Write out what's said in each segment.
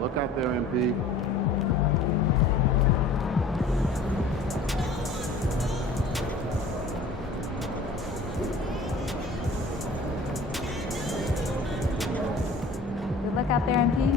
Look out there, MP. Good luck out there, MP.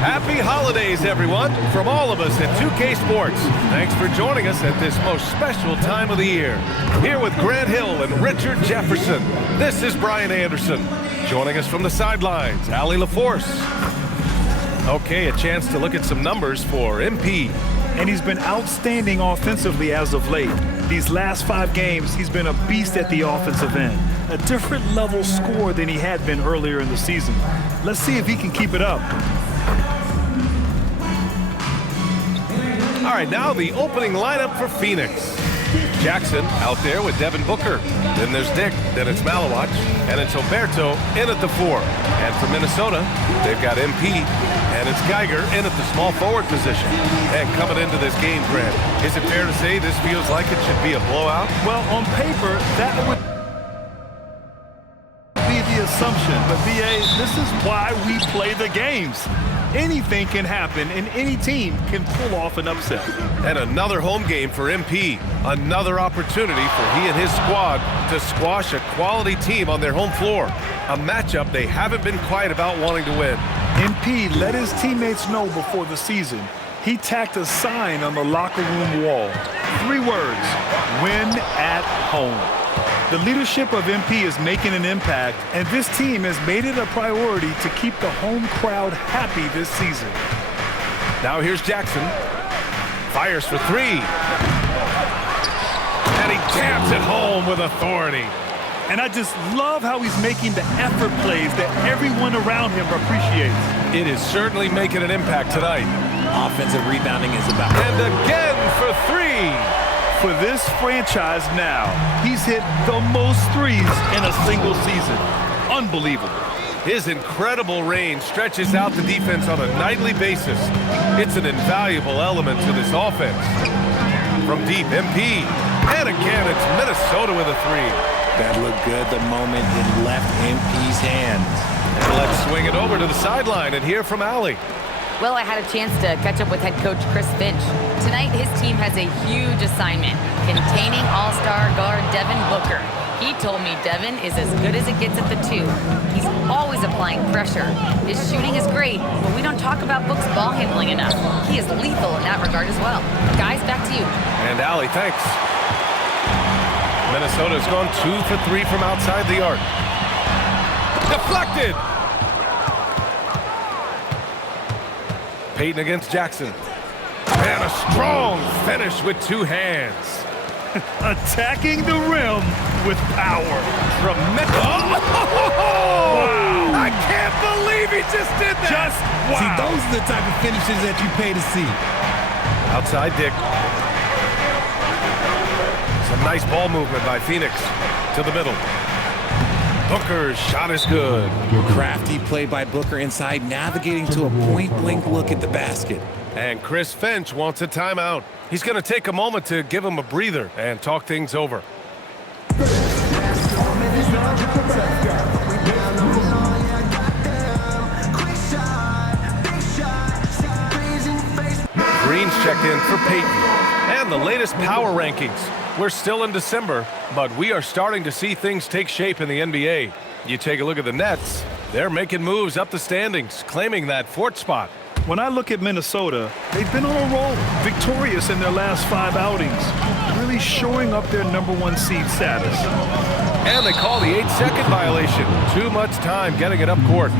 Happy holidays, everyone, from all of us at 2K Sports. Thanks for joining us at this most special time of the year. Here with Grant Hill and Richard Jefferson, this is Brian Anderson. Joining us from the sidelines, Allie LaForce. Okay, a chance to look at some numbers for MP. And he's been outstanding offensively as of late. These last 5 games, he's been a beast at the offensive end. A different level score than he had been earlier in the season. Let's see if he can keep it up. All right, now the opening lineup for Phoenix. Jackson out there with Devin Booker. Then there's Dick, then it's Malawach, and it's Oberto in at the 4. And for Minnesota, they've got MP, and it's Geiger in at the small forward position. And coming into this game, Grant, is it fair to say this feels like it should be a blowout? Well, on paper, that would be the assumption. But, BA, this is why we play the games. Anything can happen, and any team can pull off an upset. And another home game for MP. Another opportunity for he and his squad to squash a quality team on their home floor. A matchup they haven't been quiet about wanting to win. MP let his teammates know before the season. He tacked a sign on the locker room wall. 3 words: win at home. The leadership of MP is making an impact, and this team has made it a priority to keep the home crowd happy this season. Now here's Jackson. Fires for 3. And he jams it home with authority. And I just love how he's making the effort plays that everyone around him appreciates. It is certainly making an impact tonight. Offensive rebounding is about. And again for 3. For this franchise now, he's hit the most threes in a single season. Unbelievable. His incredible range stretches out the defense on a nightly basis. It's an invaluable element to this offense. From deep, MP. And again, it's Minnesota with a 3. That looked good the moment it left MP's hands. And let's swing it over to the sideline and hear from Allie. Well, I had a chance to catch up with head coach Chris Finch. Tonight, his team has a huge assignment, containing all-star guard Devin Booker. He told me Devin is as good as it gets at the 2. He's always applying pressure. His shooting is great, but we don't talk about Book's ball handling enough. He is lethal in that regard as well. Guys, back to you. And Allie, thanks. Minnesota's gone 2 for 3 from outside the arc. Deflected! Payton against Jackson. And a strong finish with 2 hands. Attacking the rim with power. Tremendous. Oh! Wow. I can't believe he just did that. Just wow. See, those are the type of finishes that you pay to see. Outside Dick. Some nice ball movement by Phoenix to the middle. Booker's shot is good. Crafty play by Booker inside, navigating to a point-blank look at the basket. And Chris Finch wants a timeout. He's going to take a moment to give him a breather and talk things over. Green's checked in for Payton. And the latest power rankings. We're still in December, but we are starting to see things take shape in the NBA. You take a look at the Nets. They're making moves up the standings, claiming that 4th spot. When I look at Minnesota, they've been on a roll, victorious in their last 5 outings, really showing up their #1 seed status. And they call the 8-second violation. Too much time getting it up court.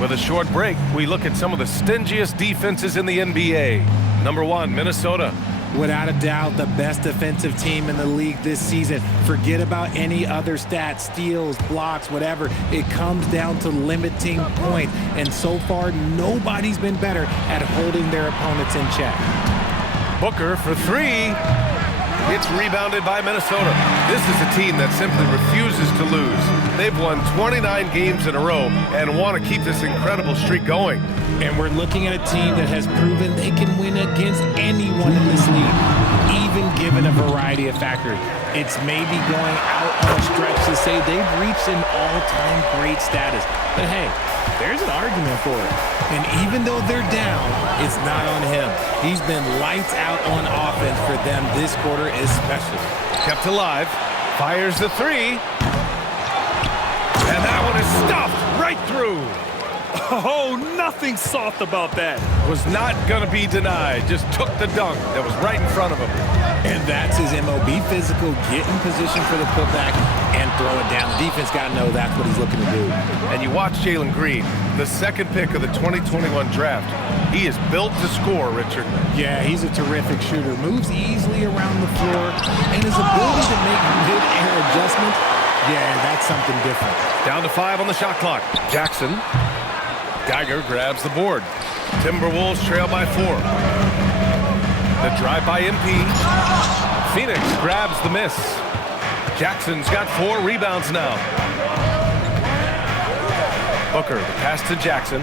With a short break, we look at some of the stingiest defenses in the NBA. Number 1, Minnesota. Without a doubt, the best defensive team in the league this season. Forget about any other stats, steals, blocks, whatever. It comes down to limiting points. And so far, nobody's been better at holding their opponents in check. Booker for 3. It's rebounded by Minnesota. This is a team that simply refuses to lose. They've won 29 games in a row and want to keep this incredible streak going. And we're looking at a team that has proven they can win against anyone in this league, even given a variety of factors. It's maybe going out on a stretch to say they've reached an all-time great status. But hey, there's an argument for it. And even though they're down, it's not on him. He's been lights out on offense for them this quarter especially. Kept alive, fires the three. And that one is stuffed right through. Oh, nothing soft about that. Was not going to be denied. Just took the dunk that was right in front of him. And that's his MOB, physical, get in position for the putback and throw it down. The defense got to know that's what he's looking to do. And you watch Jalen Green, the second pick of the 2021 draft. He is built to score, Richard. Yeah, he's a terrific shooter. Moves easily around the floor, and his ability to make mid-air adjustments, yeah, that's something different. Down to 5 on the shot clock. Jackson. Geiger grabs the board. Timberwolves trail by 4. The drive by MP. Phoenix grabs the miss. Jackson's got 4 rebounds now. Booker, the pass to Jackson.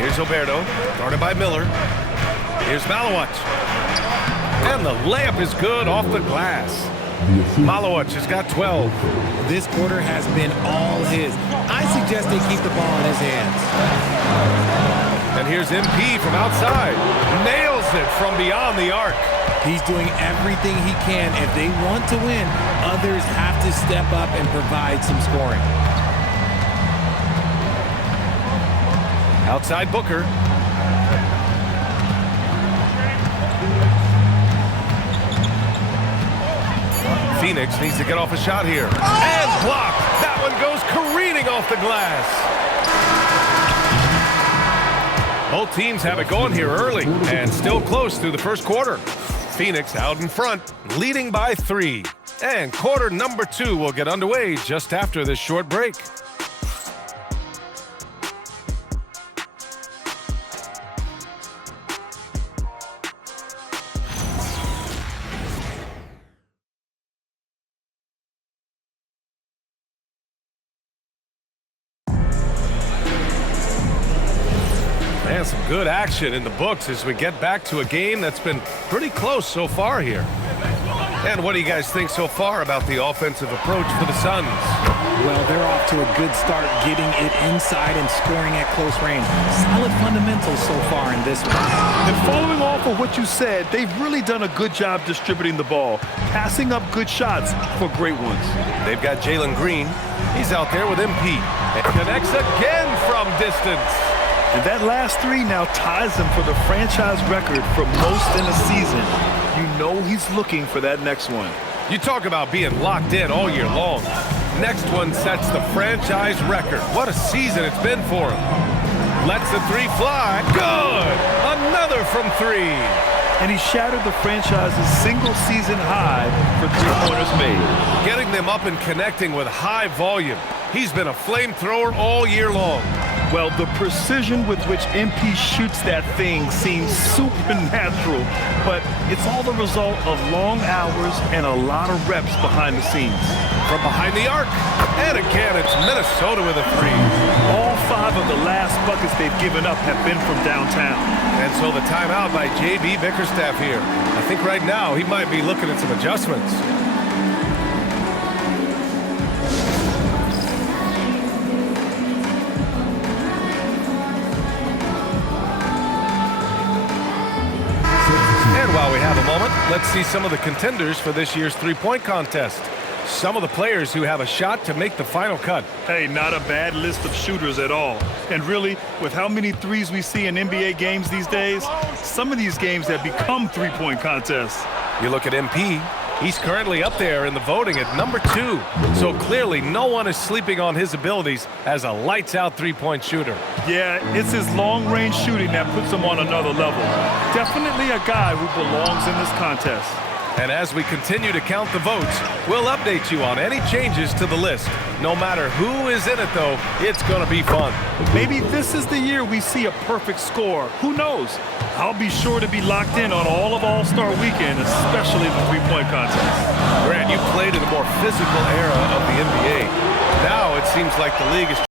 Here's Oberto, guarded by Miller. Here's Malowacz. And the layup is good off the glass. Malowacz has got 12. This quarter has been all his. I suggest they keep the ball in his hands. And here's MP from outside. Nails it from beyond the arc. He's doing everything he can. If they want to win, others have to step up and provide some scoring. Outside Booker. Phoenix needs to get off a shot here. And blocked. That one goes careening off the glass. Both teams have it going here early and still close through the first quarter. Phoenix out in front, leading by 3. And quarter number 2 will get underway just after this short break. And some good action in the books as we get back to a game that's been pretty close so far here. And what do you guys think so far about the offensive approach for the Suns? Well, they're off to a good start getting it inside and scoring at close range. Solid fundamentals so far in this one. And following off of what you said, they've really done a good job distributing the ball, passing up good shots for great ones. They've got Jalen Green. He's out there with MP. And connects again from distance. And that last 3 now ties him for the franchise record for most in a season. You know he's looking for that next one. You talk about being locked in all year long. Next one sets the franchise record. What a season it's been for him. Lets the 3 fly. Good! Another from 3. And he shattered the franchise's single-season high for 3-pointers made. Getting them up and connecting with high volume. He's been a flamethrower all year long. Well, the precision with which MP shoots that thing seems supernatural, but it's all the result of long hours and a lot of reps behind the scenes. From behind the arc, and again, it's Minnesota with a 3. All 5 of the last buckets they've given up have been from downtown. And so the timeout by J.B. Bickerstaff here. I think right now he might be looking at some adjustments. And while we have a moment, let's see some of the contenders for this year's three-point contest. Some of the players who have a shot to make the final cut. Hey, not a bad list of shooters at all. And really, with how many threes we see in NBA games these days, some of these games have become three-point contests. You look at MP, he's currently up there in the voting at number 2. So clearly no one is sleeping on his abilities as a lights-out three-point shooter. Yeah, it's his long-range shooting that puts him on another level. Definitely a guy who belongs in this contest. And as we continue to count the votes, we'll update you on any changes to the list. No matter who is in it, though, it's going to be fun. Maybe this is the year we see a perfect score. Who knows? I'll be sure to be locked in on all of All-Star Weekend, especially the three-point contest. Grant, you played in a more physical era of the NBA. Now it seems like the league is